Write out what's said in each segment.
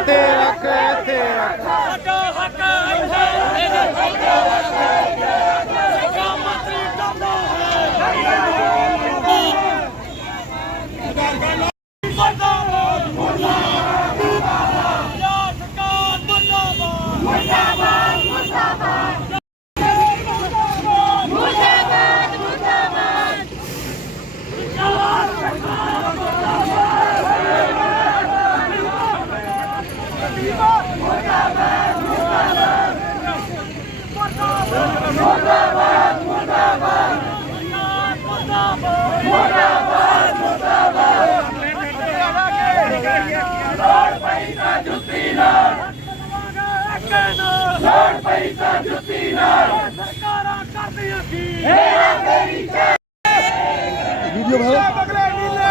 ਇੱਥੇ ਰੱਖ ਇੱਥੇ ਰੱਖ ਸਾਡਾ ਹੱਕ ਇੱਥੇ ਇਹਦੇ ਸਿੱਖਿਆ ਮੰਤਰੀ ਡਰਦਾ ਹੈ ਮੁਰਦਾਬਾਦ ਮੁਰਦਾਬਾਦ ਪੰਜਾਬ ਸਰਕਾਰ ਮੁਰਦਾਬਾਦ ਮੁਰਦਾਬਾਦ ਮੁਰਦਾਬਾਦ ਮੁਰਦਾਬਾਦ ਮੁਰਦਾਬਾਦ ਲੋੜ ਪਈ ਤਾਂ ਜੁੱਤੀ ਨਾਲ ਸਰਕਾਰਾਂ ਕਰਦੀਆਂ ਕੀ ਵੀਡੀਓ ਬਣਾ ਬਗਲੇ ਨੀਲੇ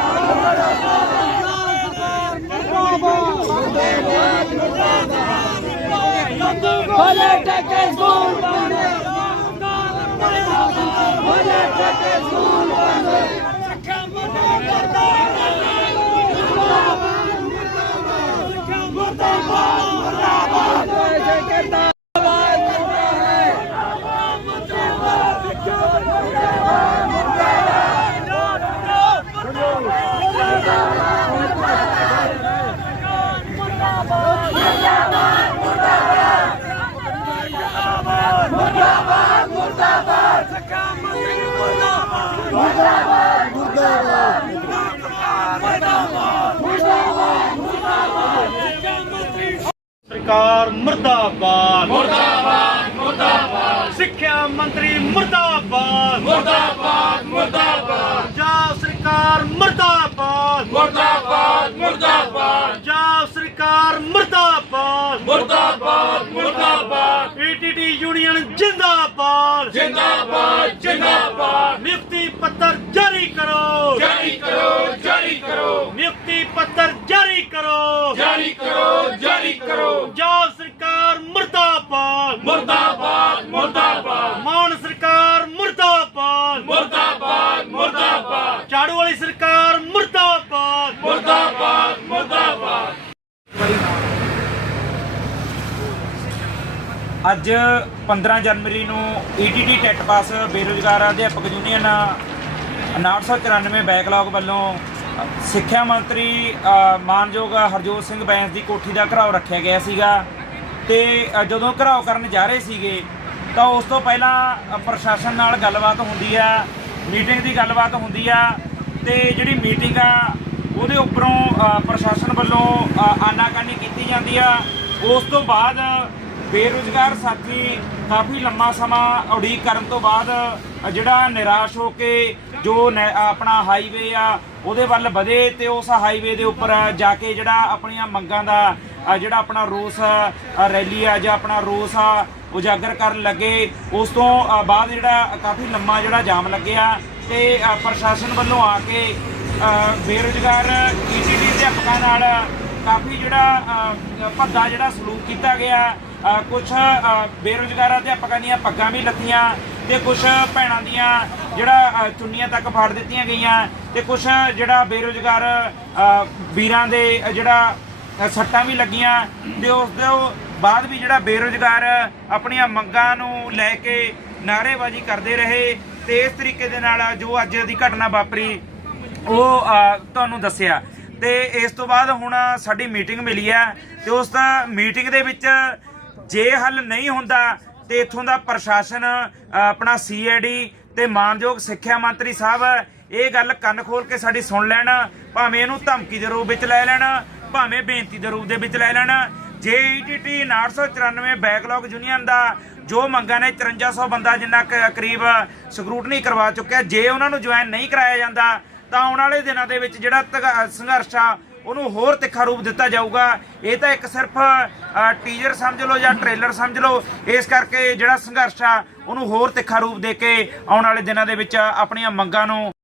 Mulher, que é ਸਰਕਾਰ ਮਰਦਾਬਾਦ। ਮਰਦਾਬਾਦ ਮਰਦਾਬਾਦ ਸਿੱਖਿਆ ਮੰਤਰੀ ਮਰਦਾਬਾਦ। ਮਰਦਾਬਾਦ ਮਰਦਾਬਾਦ। ਮਰਦਾਬਾਦ। ਮਰਦਾਬਾਦ ਮਰਦਾਬਾਦ। ਪੰਜਾਬ ਸਰਕਾਰ ਮਰਦਾਬਾਦ। ਮਰਦਾਬਾਦ ਮਰਦਾਬਾਦ। ਈਟੀਟੀ ਯੂਨੀਅਨ ਜਿੰਦਾਬਾਦ। ਜਿੰਦਾਬਾਦ ਜਿੰਦਾਬਾਦ। ਨਿਯੁਕਤੀ ਪੱਤਰ ਜਾਰੀ ਕਰੋ ਜਾਰੀ ਕਰੋ ਜਾਰੀ ਕਰੋ ਨਿਯੁਕਤੀ ਪੱਤਰ ਜਾਰੀ ਕਰੋ ਜਾਰੀ ਕਰੋ ਜਾਰੀ ਕਰੋ ਪੰਜਾਬ ਸਰਕਾਰ ਮੁਰਦਾਬਾਦ ਮੁਰਦਾਬਾਦ ਮੁਰਦਾਬਾਦ ਮਾਨ ਸਰਕਾਰ ਮੁਰਦਾਬਾਦ ਮੁਰਦਾਬਾਦ ਮੁਰਦਾਬਾਦ ਝਾੜੂ ਵਾਲੀ ਸਰਕਾਰ ਮੁਰਦਾਬਾਦ ਮੁਰਦਾਬਾਦ ਮੁਰਦਾਬਾਦ ਅੱਜ 15 ਜਨਵਰੀ ਨੂੰ ਈਟੀਟੀ ਟੈਟ ਪਾਸ ਬੇਰੁਜ਼ਗਾਰ ਅਧਿਆਪਕ ਯੂਨੀਅਨ 994 ਬੈਕਲੌਗ ਵੱਲੋਂ ਸਿੱਖਿਆ ਮੰਤਰੀ ਮਾਨਯੋਗ ਹਰਜੋਤ ਸਿੰਘ ਬੈਂਸ ਦੀ ਕੋਠੀ ਦਾ ਘਰਾਓ ਰੱਖਿਆ ਗਿਆ ਸੀਗਾ ਤੇ ਜਦੋਂ ਘਰਾਓ ਕਰਨ ਜਾ ਰਹੇ ਸੀਗੇ, ਤਾਂ ਉਸ ਤੋਂ ਪਹਿਲਾਂ ਪ੍ਰਸ਼ਾਸਨ ਨਾਲ ਗੱਲਬਾਤ ਹੁੰਦੀ ਆ, ਮੀਟਿੰਗ ਦੀ ਗੱਲਬਾਤ ਹੁੰਦੀ ਆ ਤੇ ਜਿਹੜੀ ਮੀਟਿੰਗ ਆ, ਉਹਦੇ ਉੱਪਰੋਂ ਪ੍ਰਸ਼ਾਸਨ ਵੱਲੋਂ ਆਨਾਕਾਨੀ ਕੀਤੀ ਜਾਂਦੀ ਆ। ਉਸ ਤੋਂ ਬਾਅਦ ਬੇਰੁਜ਼ਗਾਰ ਸਾਥੀ ਕਾਫੀ ਲੰਮਾ ਸਮਾਂ ਉਡੀਕ ਕਰਨ ਤੋਂ ਬਾਅਦ ਜਿਹੜਾ ਨਿਰਾਸ਼ ਹੋ ਕੇ ਜੋ ਨੈ- ਆਪਣਾ ਹਾਈਵੇ ਆ ਉਹਦੇ ਵੱਲ ਵਧੇ ਤੇ ਉਸ ਹਾਈਵੇ ਦੇ ਉੱਪਰ ਜਾ ਕੇ ਜਿਹੜਾ ਆਪਣੀਆਂ ਮੰਗਾਂ ਦਾ ਜਿਹੜਾ ਆਪਣਾ ਰੋਸ ਰੈਲੀ ਆ ਜਾਂ ਆਪਣਾ ਰੋਸ ਆ ਉਜਾਗਰ ਕਰਨ ਲੱਗੇ ਉਸ ਤੋਂ ਬਾਅਦ ਜਿਹੜਾ ਕਾਫੀ ਲੰਮਾ ਜਿਹੜਾ ਜਾਮ ਲੱਗਿਆ ਤੇ ਪ੍ਰਸ਼ਾਸਨ ਵੱਲੋਂ ਆ ਕੇ ਅ, ਬੇਰੁਜ਼ਗਾਰ ਈਟੀਟੀ ਅਧਿਆਪਕਾਂ ਨਾਲ ਕਾਫੀ ਜਿਹੜਾ ਭੱਦਾ ਜਿਹੜਾ ਸਲੂਕ ਕੀਤਾ ਗਿਆ। ਕੁਝ ਬੇਰੁਜ਼ਗਾਰ ਅਧਿਆਪਕਾਂ ਦੀਆਂ ਪੱਗਾਂ ਵੀ ਲੱਥੀਆਂ ਤੇ ਕੁਝ ਭੈਣਾਂ ਦੀਆਂ ਜਿਹੜਾ ਚੁੰਨੀਆਂ ਤੱਕ ਫਾੜ ਦਿੱਤੀਆਂ ਗਈਆਂ ਤੇ ਕੁਝ ਜਿਹੜਾ ਬੇਰੁਜ਼ਗਾਰ ਵੀਰਾਂ ਦੇ ਜਿਹੜਾ ਸੱਟਾਂ ਵੀ ਲੱਗੀਆਂ ਤੇ ਉਸ ਤੋਂ ਬਾਅਦ ਵੀ ਜਿਹੜਾ ਬੇਰੁਜ਼ਗਾਰ ਆਪਣੀਆਂ ਮੰਗਾਂ ਨੂੰ ਲੈ ਕੇ ਨਾਅਰੇਬਾਜ਼ੀ ਕਰਦੇ ਰਹੇ ਤੇ ਇਸ ਤਰੀਕੇ ਦੇ ਨਾਲ ਜੋ ਅੱਜ ਦੀ ਘਟਨਾ ਵਾਪਰੀ, ਉਹ ਤੁਹਾਨੂੰ ਦੱਸਿਆ। ਤੇ ਇਸ ਤੋਂ ਬਾਅਦ ਹੁਣ ਸਾਡੀ ਮੀਟਿੰਗ ਮਿਲੀ ਹੈ ਤੇ ਉਸ ਦਾ ਮੀਟਿੰਗ ਦੇ ਵਿੱਚ ਜੇ ਹੱਲ ਨਹੀਂ ਹੁੰਦਾ ਤੇ ਇੱਥੋਂ ਦਾ ਪ੍ਰਸ਼ਾਸਨ ਅ, ਆਪਣਾ ਸੀਆਈਡੀ ਤੇ ਮਾਨਯੋਗ ਸਿੱਖਿਆ ਮੰਤਰੀ ਸਾਹਿਬ ਇਹ ਗੱਲ ਕੰਨ ਖੋਲ ਕੇ ਸਾਡੀ ਸੁਣ ਲੈਣ ਭਾਵੇਂ ਇਹਨੂੰ ਧਮਕੀ ਦੇ ਰੂਪ ਵਿੱਚ ਲੈ ਲੈਣ ਭਾਵੇਂ ਬੇਨਤੀ ਦੇ ਰੂਪ ਦੇ ਵਿੱਚ ਲੈ ਲੈਣ। ਜੇ ਈਟੀਟੀ 994 ਬੈਕਲੌਗ ਯੂਨੀਅਨ ਦਾ ਜੋ ਮੰਗਾਂ ਨੇ 5300 ਬੰਦਾ ਜਿੰਨਾ ਕੁ ਕਰੀਬ ਸਕਰੂਟਨੀ ਕਰਵਾ ਚੁੱਕਿਆ ਜੇ ਉਹਨਾਂ ਨੂੰ ਜੁਆਇਨ ਨਹੀਂ ਕਰਾਇਆ ਜਾਂਦਾ ਤਾਂ ਆਉਣ ਵਾਲੇ ਦਿਨਾਂ ਦੇ ਵਿੱਚ ਜਿਹੜਾ ਧਗਾ- ਸੰਘਰਸ਼ ਆ ਉਹਨੂੰ ਹੋਰ ਤਿੱਖਾ ਰੂਪ ਦਿੱਤਾ ਜਾਊਗਾ। ਇਹ ਤਾਂ ਇੱਕ ਸਿਰਫ ਟੀਜ਼ਰ ਸਮਝ ਲਓ ਜਾਂ ਟ੍ਰੇਲਰ ਸਮਝ ਲਓ। ਇਸ ਕਰਕੇ ਜਿਹੜਾ ਸੰਘਰਸ਼ ਆ, ਉਹਨੂੰ ਹੋਰ ਤਿੱਖਾ ਰੂਪ ਦੇ ਕੇ ਆਉਣ ਵਾਲੇ ਦਿਨਾਂ ਦੇ ਵਿੱਚ ਆਪਣੀਆਂ ਮੰਗਾਂ ਨੂੰ